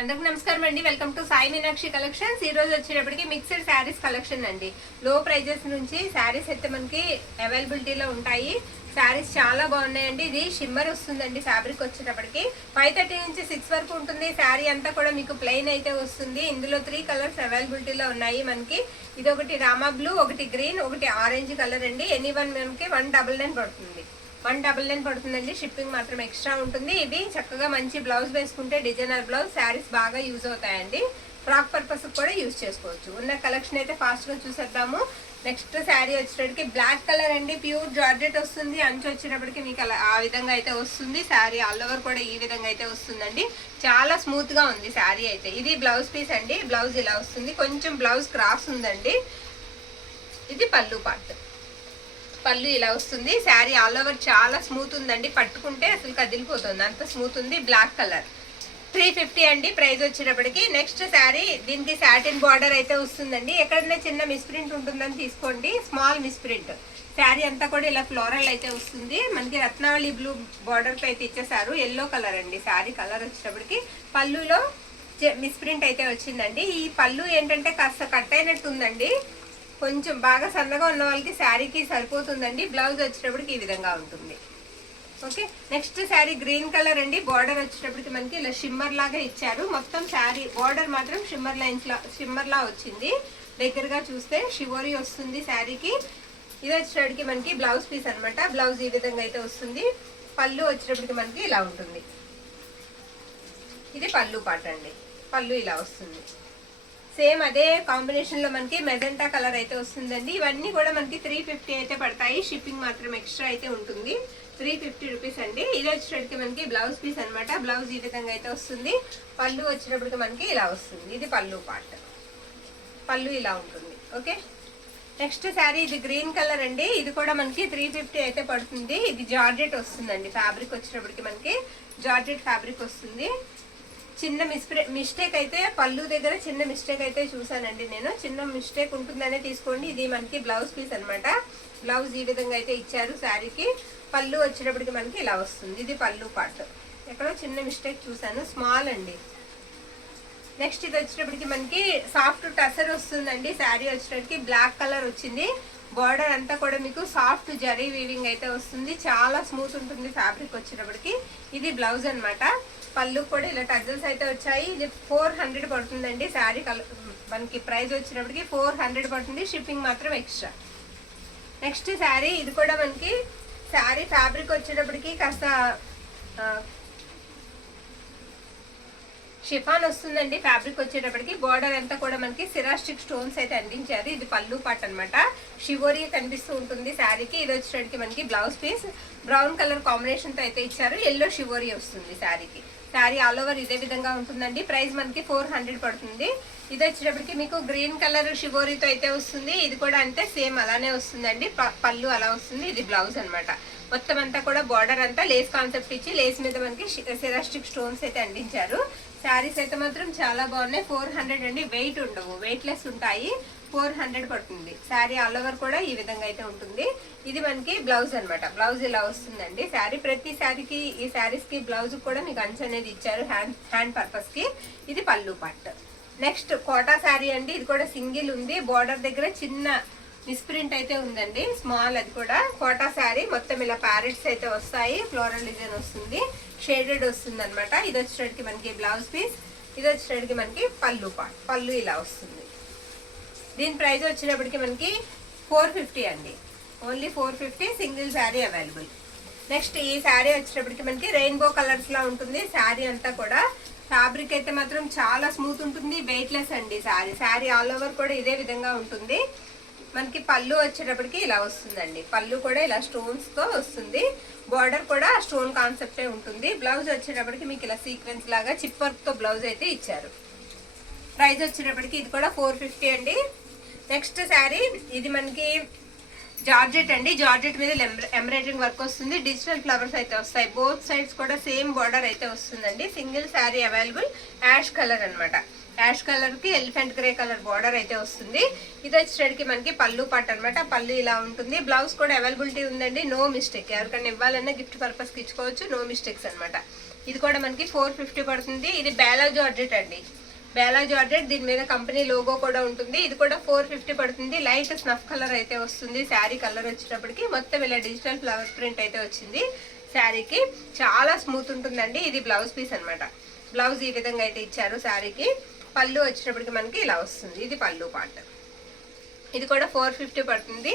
అందరికి నమస్కారం అండి. Welcome to Sai Meenakshi collections. ఈ రోజు వచ్చేటప్పటికి మిక్స్డ్ శారీస్ కలెక్షన్ అండి. లో ప్రైజెస్ నుంచి శారీస్ అయితే మనకి అవైలబిలిటీలో ఉంటాయి. శారీస్ చాలా బాగున్నాయండి. ఇది షిమ్మర్ వస్తుందండి. ఫ్యాబ్రిక్ వచ్చేటప్పటికి 5:30 నుంచి 6 వరకు ఉంటుంది. శారీ అంతా కూడా మీకు ప్లెయిన్ అయితే వస్తుంది. ఇందులో 3 కలర్స్ అవైలబిలిటీలో ఉన్నాయి మనకి. ఇది ఒకటి రామా బ్లూ, ఒకటి గ్రీన్, ఒకటి ఆరెంజ్ కలర్ అండి. ఎనీ వన్ మనకి 199 పడుతుంది. 199 పడుతుందండి. షిప్పింగ్ మాత్రం ఎక్స్ట్రా ఉంటుంది. ఇవి చక్కగా మంచి బ్లౌజ్ వేసుకుంటే డిజైనర్ బ్లౌజ్ శారీస్ బాగా యూజ్ అవుతాయండి. ఫ్రాక్ పర్పస్ కూడా యూజ్ చేసుకోవచ్చు. ఉన్న కలెక్షన్ అయితే ఫాస్ట్ గా చూసేద్దాము. నెక్స్ట్ శారీ వచ్చేటప్పటికి బ్లాక్ కలర్ అండి. ప్యూర్ జార్జెట్ వస్తుంది. అంచు వచ్చేటప్పటికి మీకు అలా ఆ విధంగా అయితే వస్తుంది. శారీ ఆల్ ఓవర్ కూడా ఈ విధంగా అయితే వస్తుందండి. చాలా స్మూత్ గా ఉంది శారీ అయితే. ఇది బ్లౌజ్ పీస్ అండి. బ్లౌజ్ ఇలా వస్తుంది. కొంచెం బ్లౌజ్ క్రాస్ ఉందండి. ఇది పళ్ళు పార్ట్. పళ్ళు ఇలా వస్తుంది. శారీ ఆల్ ఓవర్ చాలా స్మూత్ ఉందండి. పట్టుకుంటే అసలు కదిలిపోతుంది, అంత స్మూత్ ఉంది. బ్లాక్ కలర్ 350 అండి ప్రైస్ వచ్చేటప్పటికి. నెక్స్ట్ శారీ దీనికి సాటిన్ బార్డర్ అయితే వస్తుందండి. ఎక్కడైనా చిన్న మిస్ప్రింట్ ఉంటుందని తీసుకోండి. Small misprint. శారీ అంతా కూడా ఇలా ఫ్లోరల్ అయితే వస్తుంది. మనకి రత్నావళి బ్లూ బార్డర్ అయితే ఇచ్చేసారు. ఎల్లో కలర్ అండి శారీ కలర్ వచ్చేటప్పటికి. పళ్ళులో మిస్ప్రింట్ అయితే వచ్చిందండి. ఈ పళ్ళు ఏంటంటే కాస్త కట్ అయినట్టు ఉందండి. కొంచెం బాగా సన్నగా ఉన్న వాళ్ళకి శారీకి సరిపోతుందండి. బ్లౌజ్ వచ్చేటప్పటికి ఈ విధంగా ఉంటుంది. Okay, next sari green colour అండి. బార్డర్ వచ్చేటప్పటికి మనకి ఇలా షిమ్మర్ లాగా ఇచ్చారు. మొత్తం శారీ బార్డర్ మాత్రం షిమ్మర్ లా వచ్చింది. దగ్గరగా చూస్తే షివోరీ వస్తుంది శారీకి. ఇది వచ్చేటప్పటికి మనకి బ్లౌజ్ పీస్ అనమాట. బ్లౌజ్ ఈ విధంగా అయితే వస్తుంది. పళ్ళు వచ్చేటప్పటికి మనకి ఇలా ఉంటుంది. ఇది పళ్ళు పాట అండి. పళ్ళు ఇలా వస్తుంది. సేమ్ అదే కాంబినేషన్ లో మనకి మెజెంటా కలర్ అయితే వస్తుందండి. ఇవన్నీ కూడా మనకి 350 అయితే పడతాయి. షిప్పింగ్ మాత్రం ఎక్స్ట్రా అయితే ఉంటుంది. 350 రూపీస్ అండి. ఇది వచ్చేటప్పటికి మనకి బ్లౌజ్ పీస్ అనమాట. బ్లౌజ్ ఈ విధంగా అయితే వస్తుంది. పళ్ళు వచ్చేటప్పటికి మనకి ఇలా వస్తుంది. ఇది పళ్ళు పార్ట్. పళ్ళు ఇలా ఉంటుంది. ఓకే, నెక్స్ట్ శారీ ఇది గ్రీన్ కలర్ అండి. ఇది కూడా మనకి 350 అయితే పడుతుంది. ఇది జార్జెట్ వస్తుందండి. ఫ్యాబ్రిక్ వచ్చేటప్పటికి మనకి జార్జెట్ ఫ్యాబ్రిక్ వస్తుంది. చిన్న మిస్టేక్ అయితే పళ్ళు దగ్గర చిన్న మిస్టేక్ అయితే చూసానండి నేను. చిన్న మిస్టేక్ ఉంటుందనే తీసుకోండి. ఇది మనకి బ్లౌజ్ పీస్ అనమాట. బ్లౌజ్ ఈ విధంగా అయితే ఇచ్చారు శారీకి. పళ్ళు వచ్చేటప్పటికి మనకి ఇలా వస్తుంది. ఇది పళ్ళు పార్ట్. ఎక్కడో చిన్న మిస్టేక్ చూసాను, స్మాల్ అండి. నెక్స్ట్ ఇది వచ్చేటప్పటికి మనకి సాఫ్ట్ టసర్ వస్తుందండి. శారీ వచ్చేటప్పటికి బ్లాక్ కలర్ వచ్చింది. బార్డర్ అంతా కూడా మీకు సాఫ్ట్ జరీ వీవింగ్ అయితే వస్తుంది. చాలా స్మూత్ ఉంటుంది ఫ్యాబ్రిక్ వచ్చేటప్పటికి. ఇది బ్లౌజ్ అనమాట. పళ్ళు కూడా ఇలా టజల్స్ అయితే వచ్చాయి. ఇది 400 పడుతుందండి. శారీ మనకి ప్రైస్ వచ్చేటప్పటికి 400 పడుతుంది. షిప్పింగ్ మాత్రం ఎక్స్ట్రా. నెక్స్ట్ శారీ ఇది కూడా మనకి శారీ ఫ్యాబ్రిక్ వచ్చేటప్పటికి కాస్త షిఫాన్ వస్తుందండి. ఫ్యాబ్రిక్ వచ్చేటప్పటికి బార్డర్ అంతా కూడా మనకి సిరాస్టిక్ స్టోన్స్ అయితే అందించారు. ఇది పళ్ళు పాట్ అనమాట. షివోరీ కనిపిస్తూ ఉంటుంది శారీకి. ఇది వచ్చేటప్పటికి మనకి blouse piece brown colour combination తో అయితే ఇచ్చారు. ఎల్లో షివోరీ వస్తుంది శారీకి. శారీ ఆల్ ఓవర్ ఇదే విధంగా ఉంటుందండి. ప్రైస్ మనకి 400 పడుతుంది. ఇది వచ్చేటప్పటికి మీకు గ్రీన్ కలర్ షివోరీతో అయితే వస్తుంది. ఇది కూడా అంతే సేమ్ అలానే వస్తుందండి. పళ్ళు అలా వస్తుంది. ఇది బ్లౌజ్ అనమాట. మొత్తం అంతా కూడా బార్డర్ అంతా లేస్ కాన్సెప్ట్ ఇచ్చి లేస్ మీద మనకి సిరాస్టిక్ స్టోన్స్ అయితే అందించారు. శారీస్ అయితే మాత్రం చాలా బాగున్నాయి. 400 అండి. వెయిట్ ఉండవు, వెయిట్ లెస్ ఉంటాయి. 400 పడుతుంది. శారీ ఆల్ ఓవర్ కూడా ఈ విధంగా అయితే ఉంటుంది. ఇది మనకి బ్లౌజ్ అనమాట. బ్లౌజ్ ఇలా వస్తుందండి. శారీ ప్రతి శారీకి ఈ శారీస్ కి బ్లౌజ్ కూడా మీకు అంచు అనేది ఇచ్చారు హ్యాండ్ పర్పస్ కి. ఇది పళ్ళు పార్ట్. నెక్స్ట్ కోటా శారీ అండి. ఇది కూడా సింగిల్ ఉంది. బార్డర్ దగ్గర చిన్న మిస్ప్రింట్ అయితే ఉందండి, స్మాల్. అది కూడా కోటా శారీ. మొత్తం ఇలా ప్యారెట్స్ అయితే వస్తాయి. ఫ్లోరల్ డిజైన్ వస్తుంది. షేడెడ్ వస్తుంది అనమాట. ఇది వచ్చేటప్పటికి మనకి బ్లౌజ్ పీస్. ఇది వచ్చేటప్పటికి మనకి పళ్ళు పార్ట్. పళ్ళు ఇలా వస్తుంది. దీని ప్రైస్ వచ్చేటప్పటికి మనకి 450 అండి. Only 450. Single sari available. Next ఈ శారీ వచ్చేటప్పటికి మనకి రెయిన్బో కలర్స్ లా ఉంటుంది. శారీ అంతా కూడా ఫ్యాబ్రిక్ అయితే మాత్రం చాలా స్మూత్ ఉంటుంది. వెయిట్ లెస్ అండి శారీ. శారీ ఆల్ ఓవర్ కూడా ఇదే విధంగా ఉంటుంది. మనకి పళ్ళు వచ్చేటప్పటికి ఇలా వస్తుందండి. పళ్ళు కూడా ఇలా స్టోన్స్ తో వస్తుంది. బార్డర్ కూడా స్టోన్ కాన్సెప్టే ఉంటుంది. బ్లౌజ్ వచ్చేటప్పటికి మీకు ఇలా సీక్వెన్స్ లాగా చిప్ వర్క్ తో బ్లౌజ్ అయితే ఇచ్చారు. ప్రైస్ వచ్చేటప్పటికి ఇది కూడా 450 అండి. నెక్స్ట్ శారీ ఇది మనకి జార్జెట్ అండి. జార్జెట్ మీద ఎంబ్రాయిడరింగ్ వర్క్ వస్తుంది. డిజిటల్ ఫ్లవర్స్ అయితే వస్తాయి. బోత్ సైడ్స్ కూడా సేమ్ బార్డర్ అయితే వస్తుందండి. Single sari available. Ash colour అనమాట. యాష్ కలర్ కి ఎలిఫెంట్ గ్రే కలర్ బార్డర్ అయితే వస్తుంది. ఇది వచ్చేసరికి మనకి పళ్ళు పాట్ అనమాట. పళ్ళు ఇలా ఉంటుంది. బ్లౌజ్ కూడా అవైలబిలిటీ ఉందండి. No mistake. ఎవరికైనా ఇవ్వాలన్నా గిఫ్ట్ పర్పస్ కి ఇచ్చుకోవచ్చు. నో మిస్టేక్స్ అనమాట. ఇది కూడా మనకి 450 పడుతుంది. ఇది బేలా జార్జెట్ అండి, బేలా జార్జెట్. దీని మీద కంపెనీ లోగో కూడా ఉంటుంది. ఇది కూడా 450 పడుతుంది. లైట్ స్నఫ్ కలర్ అయితే వస్తుంది. శారీ కలర్ వచ్చేటప్పటికి మొత్తం ఇలా డిజిటల్ ఫ్లవర్ ప్రింట్ అయితే వచ్చింది శారీకి. చాలా స్మూత్ ఉంటుందండి. ఇది బ్లౌజ్ పీస్ అనమాట. బ్లౌజ్ ఈ విధంగా అయితే ఇచ్చారు శారీకి. పళ్ళు వచ్చేటప్పటికి మనకి ఇలా వస్తుంది. ఇది పళ్ళు పార్ట్. ఇది కూడా 450 పడుతుంది.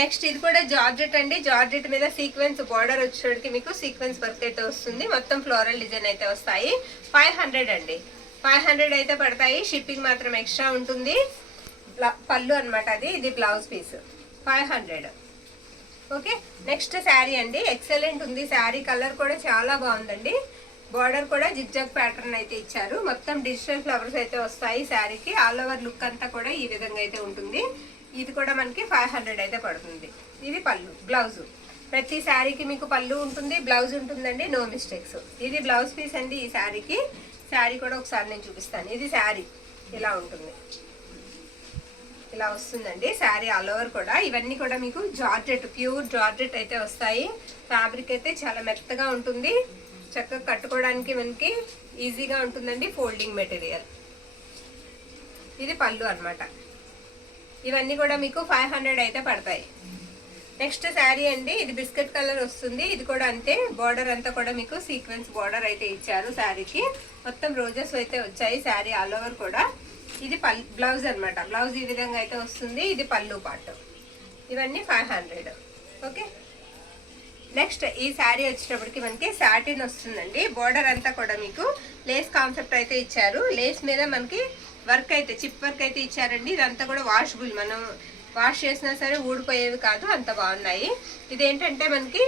నెక్స్ట్ ఇది కూడా జార్జెట్ అండి. జార్జెట్ మీద సీక్వెన్స్ బార్డర్ వచ్చేటికి మీకు సీక్వెన్స్ వర్క్ అయితే వస్తుంది. మొత్తం ఫ్లోరల్ డిజైన్ అయితే వస్తాయి. 500 అండి, 500 అయితే పడతాయి. షిప్పింగ్ మాత్రం ఎక్స్ట్రా ఉంటుంది. పళ్ళు అనమాట అది. ఇది blouse piece 500. Okay, next sari అండి. ఎక్సలెంట్ ఉంది శారీ. కలర్ కూడా చాలా బాగుందండి. బార్డర్ కూడా జిగ్జాగ్ ప్యాటర్న్ అయితే ఇచ్చారు. మొత్తం డిజిటల్ ఫ్లవర్స్ అయితే వస్తాయి శారీకి. ఆల్ ఓవర్ లుక్ అంతా కూడా ఈ విధంగా అయితే ఉంటుంది. ఇది కూడా మనకి 500 అయితే పడుతుంది. ఇది పళ్ళు, బ్లౌజ్. ప్రతి శారీకి మీకు పళ్ళు ఉంటుంది, బ్లౌజ్ ఉంటుందండి. No mistakes. ఇది బ్లౌజ్ పీస్ అండి ఈ శారీకి. శారీ కూడా ఒకసారి నేను చూపిస్తాను. ఇది శారీ ఇలా ఉంటుంది, ఇలా వస్తుందండి శారీ ఆల్ ఓవర్ కూడా. ఇవన్నీ కూడా మీకు జార్జెట్, ప్యూర్ జార్జెట్ అయితే వస్తాయి. ఫ్యాబ్రిక్ అయితే చాలా మెత్తగా ఉంటుంది. చక్కగా కట్టుకోవడానికి మనకి ఈజీగా ఉంటుందండి. Folding material. ఇది పళ్ళు అనమాట. ఇవన్నీ కూడా మీకు 500 అయితే పడతాయి. నెక్స్ట్ శారీ అండి. ఇది బిస్కెట్ కలర్ వస్తుంది. ఇది కూడా అంతే. బార్డర్ అంతా కూడా మీకు సీక్వెన్స్ బార్డర్ అయితే ఇచ్చారు శారీకి. మొత్తం రోజెస్ అయితే వచ్చాయి శారీ ఆల్ ఓవర్ కూడా. ఇది బ్లౌజ్ అనమాట. బ్లౌజ్ ఈ విధంగా అయితే వస్తుంది. ఇది పళ్ళు పార్ట్. ఇవన్నీ 500. ఓకే, నెక్స్ట్ ఈ శారీ వచ్చేటప్పటికి మనకి సాటిన్ వస్తుందండి. బార్డర్ అంతా కూడా మీకు లేస్ కాన్సెప్ట్ అయితే ఇచ్చారు. లేస్ మీద మనకి వర్క్ అయితే చిప్ వర్క్ అయితే ఇచ్చారండి. ఇదంతా కూడా వాషబుల్, మనం వాష్ చేసినా సరే ఊడిపోయేవి కాదు, అంత బాగున్నాయి. ఇదేంటంటే మనకి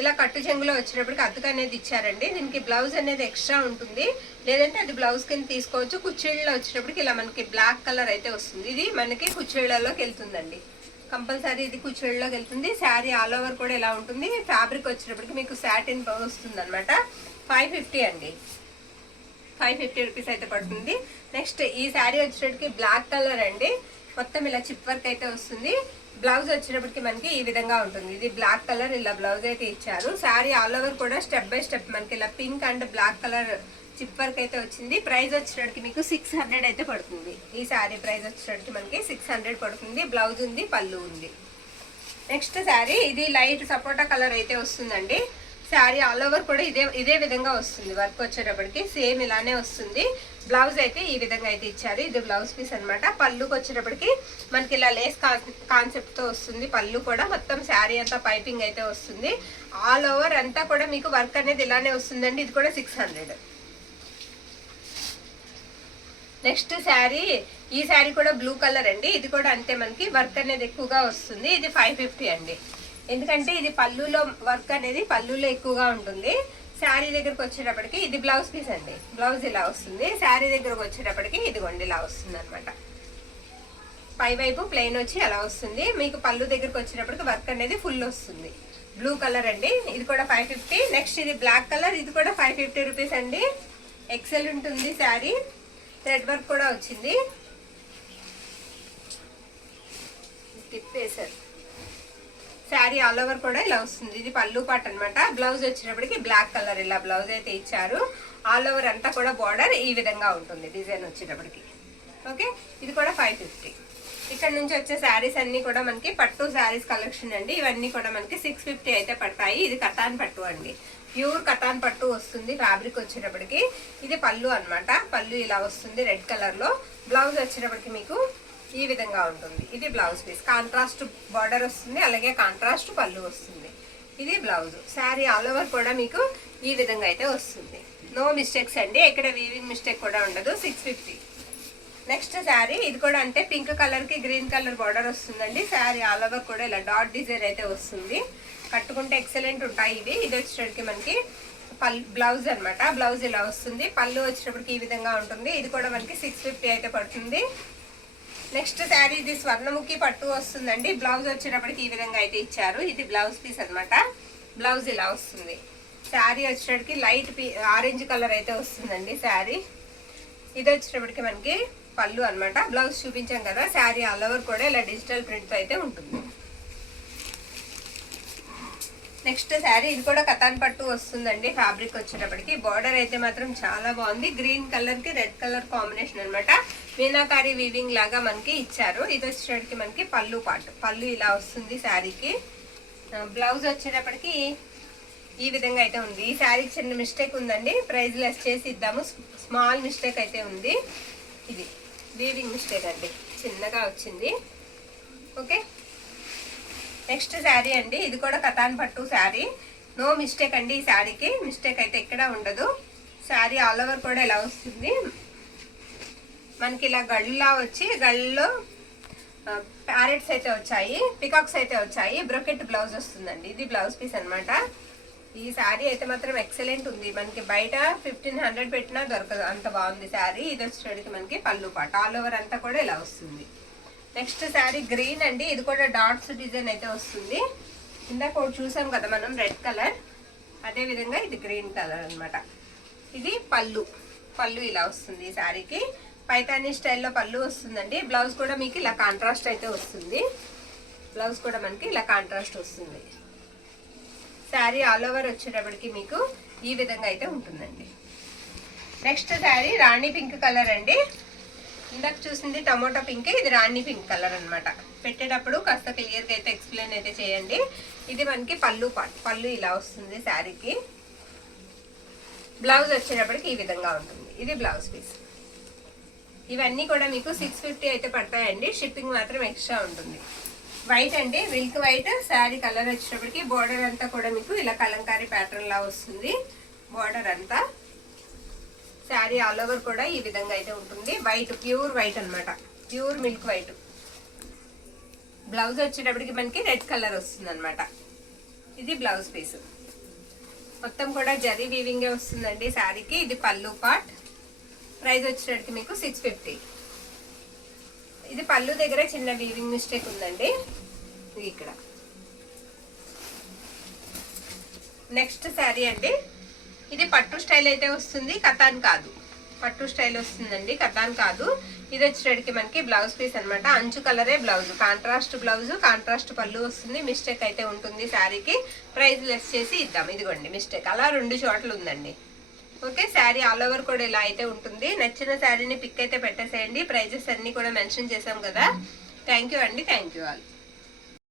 ఇలా కట్టు చెంగులో వచ్చేటప్పటికి అద్దెకు అనేది ఇచ్చారండి. దీనికి బ్లౌజ్ అనేది ఎక్స్ట్రా ఉంటుంది, లేదంటే అది బ్లౌజ్ కింద తీసుకోవచ్చు. కుచ్చిళ్ళలో వచ్చేటప్పటికి ఇలా మనకి బ్లాక్ కలర్ అయితే వస్తుంది. ఇది మనకి కుచ్చిళ్ళలోకి వెళ్తుందండి కంపల్సరీ. ఇది కుచ్చిళ్ళలోకి వెళ్తుంది. శారీ ఆల్ ఓవర్ కూడా ఇలా ఉంటుంది. ఫ్యాబ్రిక్ వచ్చేటప్పటికి మీకు సాటిన్ వస్తుంది అనమాట. 550 అండి, 550 రూపీస్ అయితే పడుతుంది. నెక్స్ట్ ఈ శారీ వచ్చేటప్పటికి బ్లాక్ కలర్ అండి. మొత్తం ఇలా చిప్ వర్క్ అయితే వస్తుంది. బ్లౌజ్ వచ్చేటప్పటికి మనకి ఈ విధంగా ఉంటుంది. ఇది బ్లాక్ కలర్, ఇలా బ్లౌజ్ అయితే ఇచ్చారు. శారీ ఆల్ ఓవర్ కూడా స్టెప్ బై స్టెప్ మనకి ఇలా pink and black colour chip work అయితే వచ్చింది. ప్రైస్ వచ్చేటప్పటికి మీకు 600 అయితే పడుతుంది. ఈ శారీ ప్రైస్ వచ్చేటప్పటికి మనకి 600 పడుతుంది. బ్లౌజ్ ఉంది, పళ్ళు ఉంది. నెక్స్ట్ శారీ ఇది లైట్ సపోటా కలర్ అయితే వస్తుందండి. శారీ ఆల్ ఓవర్ కూడా ఇదే విధంగా వస్తుంది. వర్క్ వచ్చేటప్పటికి సేమ్ ఇలానే వస్తుంది. బ్లౌజ్ అయితే ఈ విధంగా అయితే ఇచ్చారు. ఇది బ్లౌజ్ పీస్ అనమాట. పళ్ళుకి వచ్చేటప్పటికి మనకి ఇలా లేస్ కాన్సెప్ట్ తో వస్తుంది. పళ్ళు కూడా మొత్తం శారీ అంతా పైపింగ్ అయితే వస్తుంది. ఆల్ ఓవర్ అంతా కూడా మీకు వర్క్ అనేది ఇలానే వస్తుందండి. ఇది కూడా 600. నెక్స్ట్ శారీ, ఈ శారీ కూడా బ్లూ కలర్ అండి. ఇది కూడా అంతే, మనకి వర్క్ అనేది ఎక్కువగా వస్తుంది. ఇది 550 అండి. ఎందుకంటే ఇది పళ్ళులో వర్క్ అనేది పళ్ళులో ఎక్కువగా ఉంటుంది. శారీ దగ్గరకు వచ్చేటప్పటికి ఇది బ్లౌజ్ పీస్ అండి. బ్లౌజ్ ఇలా వస్తుంది. శారీ దగ్గరకు వచ్చేటప్పటికి ఇదిగోండి ఇలా వస్తుంది అనమాట. పై వైపు ప్లెయిన్ వచ్చి అలా వస్తుంది. మీకు పళ్ళు దగ్గరకు వచ్చేటప్పటికి వర్క్ అనేది ఫుల్ వస్తుంది. బ్లూ కలర్ అండి. ఇది కూడా 550. నెక్స్ట్ ఇది బ్లాక్ కలర్. ఇది కూడా 550 రూపీస్ అండి. ఎక్సలెంట్ ఉంది శారీ. థ్రెడ్ వర్క్ కూడా వచ్చింది. తిప్పేసారు. శారీ ఆల్ ఓవర్ కూడా ఇలా వస్తుంది. ఇది పళ్ళు పాట్ అనమాట. బ్లౌజ్ వచ్చేటప్పటికి బ్లాక్ కలర్ ఇలా బ్లౌజ్ అయితే ఇచ్చారు. ఆల్ ఓవర్ అంతా కూడా బార్డర్ ఈ విధంగా ఉంటుంది డిజైన్ వచ్చేటప్పటికి. ఓకే, ఇది కూడా 550. ఇక్కడ నుంచి వచ్చే శారీస్ అన్ని కూడా మనకి పట్టు శారీస్ కలెక్షన్ అండి. ఇవన్నీ కూడా మనకి 650 అయితే పడతాయి. ఇది కటాన్ పట్టు అండి, ప్యూర్ కటాన్ పట్టు వస్తుంది. ఫ్యాబ్రిక్ వచ్చేటప్పటికి ఇది పళ్ళు అనమాట. పళ్ళు ఇలా వస్తుంది రెడ్ కలర్ లో. బ్లౌజ్ వచ్చేటప్పటికి మీకు ఈ విధంగా ఉంటుంది. ఇది బ్లౌజ్ పీస్. కాంట్రాస్ట్ బార్డర్ వస్తుంది, అలాగే కాంట్రాస్ట్ పళ్ళు వస్తుంది. ఇది బ్లౌజ్. శారీ ఆల్ ఓవర్ కూడా మీకు ఈ విధంగా అయితే వస్తుంది. నో మిస్టేక్స్ అండి, ఇక్కడ వీవింగ్ మిస్టేక్ కూడా ఉండదు. 650. నెక్స్ట్ శారీ ఇది కూడా అంటే పింక్ కలర్ కి గ్రీన్ కలర్ బార్డర్ వస్తుందండి. శారీ ఆల్ ఓవర్ కూడా ఇలా డాట్ డిజైన్ అయితే వస్తుంది. కట్టుకుంటే ఎక్సలెంట్ ఉంటాయి ఇవి. ఇది వచ్చేటప్పటికి మనకి బ్లౌజ్ అనమాట. బ్లౌజ్ ఇలా వస్తుంది. పళ్ళు వచ్చేటప్పటికి ఈ విధంగా ఉంటుంది. ఇది కూడా మనకి 650 అయితే పడుతుంది. నెక్స్ట్ శారీ ఇది స్వర్ణముఖి పట్టు వస్తుందండి. బ్లౌజ్ వచ్చేటప్పటికి ఈ విధంగా అయితే ఇచ్చారు. ఇది బ్లౌజ్ పీస్ అనమాట. బ్లౌజ్ ఇలా వస్తుంది. శారీ వచ్చేటప్పటికి లైట్ ఆరెంజ్ కలర్ అయితే వస్తుందండి శారీ. ఇది వచ్చేటప్పటికి మనకి పళ్ళు అనమాట. బ్లౌజ్ చూపించాం కదా. శారీ ఆల్ ఓవర్ కూడా ఇలా డిజిటల్ ప్రింట్ అయితే ఉంటుంది. నెక్స్ట్ శారీ ఇది కూడా కతాన్ పట్టు వస్తుందండి. ఫ్యాబ్రిక్ వచ్చేటప్పటికి బార్డర్ అయితే మాత్రం చాలా బాగుంది. గ్రీన్ కలర్ కి రెడ్ కలర్ కాంబినేషన్ అనమాట. మీనాకారి వీవింగ్ లాగా మనకి ఇచ్చారు. ఇది వచ్చేటప్పటికి మనకి పళ్ళు పాటు, పళ్ళు ఇలా వస్తుంది శారీకి. బ్లౌజ్ వచ్చేటప్పటికి ఈ విధంగా అయితే ఉంది. ఈ శారీకి చిన్న మిస్టేక్ ఉందండి, ప్రైస్ లెస్ చేసి ఇద్దాము. స్మాల్ మిస్టేక్ అయితే ఉంది, ఇది వీవింగ్ మిస్టేక్ అండి, చిన్నగా వచ్చింది. ఓకే, నెక్స్ట్ శారీ అండి. ఇది కూడా కతాన్ పట్టు శారీ. నో మిస్టేక్ అండి, ఈ శారీకి మిస్టేక్ అయితే ఎక్కడా ఉండదు. శారీ ఆల్ ఓవర్ కూడా ఇలా వస్తుంది మనకి, ఇలా గళ్ళులా వచ్చి గళ్ళలో ప్యారెట్స్ అయితే వచ్చాయి, పికాక్స్ అయితే వచ్చాయి. బ్రొకెట్ బ్లౌజ్ వస్తుందండి. ఇది బ్లౌజ్ పీస్ అనమాట. ఈ శారీ అయితే మాత్రం ఎక్సలెంట్ ఉంది. మనకి బయట 1500 పెట్టినా దొరకదు, అంత బాగుంది శారీ. ఇది వచ్చేటికి మనకి పళ్ళు పాట, ఆల్ ఓవర్ అంతా కూడా ఇలా వస్తుంది. నెక్స్ట్ శారీ గ్రీన్ అండి. ఇది కూడా డాట్స్ డిజైన్ అయితే వస్తుంది. ఇందాక ఒకటి చూసాం కదా మనం రెడ్ కలర్, అదే విధంగా ఇది గ్రీన్ కలర్ అనమాట. ఇది పళ్ళు, పళ్ళు ఇలా వస్తుంది ఈ శారీకి. పైతానీ స్టైల్లో పళ్ళు వస్తుందండి. బ్లౌజ్ కూడా మీకు ఇలా కాంట్రాస్ట్ అయితే వస్తుంది. బ్లౌజ్ కూడా మనకి ఇలా కాంట్రాస్ట్ వస్తుంది. శారీ ఆల్ ఓవర్ వచ్చేటప్పటికి మీకు ఈ విధంగా అయితే ఉంటుందండి. నెక్స్ట్ శారీ రాణి పింక్ కలర్ అండి. ఇందాక చూసింది టమోటా పింక్, ఇది రాణి పింక్ కలర్ అనమాట. పెట్టేటప్పుడు కాస్త క్లియర్గా అయితే ఎక్స్ప్లెయిన్ అయితే చేయండి. ఇది మనకి పళ్ళు పార్ట్, పళ్ళు ఇలా వస్తుంది శారీకి. బ్లౌజ్ వచ్చేటప్పటికి ఈ విధంగా ఉంటుంది. ఇది బ్లౌజ్ పీస్. ఇవన్నీ కూడా మీకు 650 అయితే పడతాయండి. షిప్పింగ్ మాత్రం ఎక్స్ట్రా ఉంటుంది. వైట్ అండి, మిల్క్ వైట్ శారీ కలర్ వచ్చేటప్పటికి. బోర్డర్ అంతా కూడా మీకు ఇలా కలంకారీ ప్యాటర్న్ లా వస్తుంది బోర్డర్ అంతా. శారీ ఆల్ ఓవర్ కూడా ఈ విధంగా అయితే ఉంటుంది. వైట్, ప్యూర్ వైట్ అనమాట, ప్యూర్ మిల్క్ వైట్. బ్లౌజ్ వచ్చేటప్పటికి మనకి రెడ్ కలర్ వస్తుంది అనమాట. ఇది బ్లౌజ్ పీస్. మొత్తం కూడా జరీ వీవింగే వస్తుందండి శారీకి. ఇది పళ్ళు పార్ట్. ప్రైస్ వచ్చేటప్పటికి మీకు 650. ఇది పళ్ళు దగ్గర చిన్న వీవింగ్ మిస్టేక్ ఉందండి ఇక్కడ. నెక్స్ట్ శారీ అండి. ఇది పట్టు స్టైల్ అయితే వస్తుంది, కతాన్ కాదు. పట్టు స్టైల్ వస్తుందండి, కతాన్ కాదు. ఇది వచ్చేటప్పటికి మనకి బ్లౌజ్ పీస్ అనమాట. అంచు కలరే బ్లౌజ్, కాంట్రాస్ట్ బ్లౌజ్, కాంట్రాస్ట్ పళ్ళు వస్తుంది. మిస్టేక్ అయితే ఉంటుంది శారీకి. ప్రైస్ లెస్ చేసి ఇద్దాం. ఇదిగోండి మిస్టేక్ అలా 2 చోట్ల ఉందండి. ఓకే, శారీ ఆల్ ఓవర్ కూడా ఇలా అయితే ఉంటుంది. నచ్చిన శారీని పిక్ అయితే పెట్టేసేయండి. ప్రైజెస్ అన్ని కూడా మెన్షన్ చేసాం కదా. థ్యాంక్ యూ అండి, థ్యాంక్ యూ ఆల్.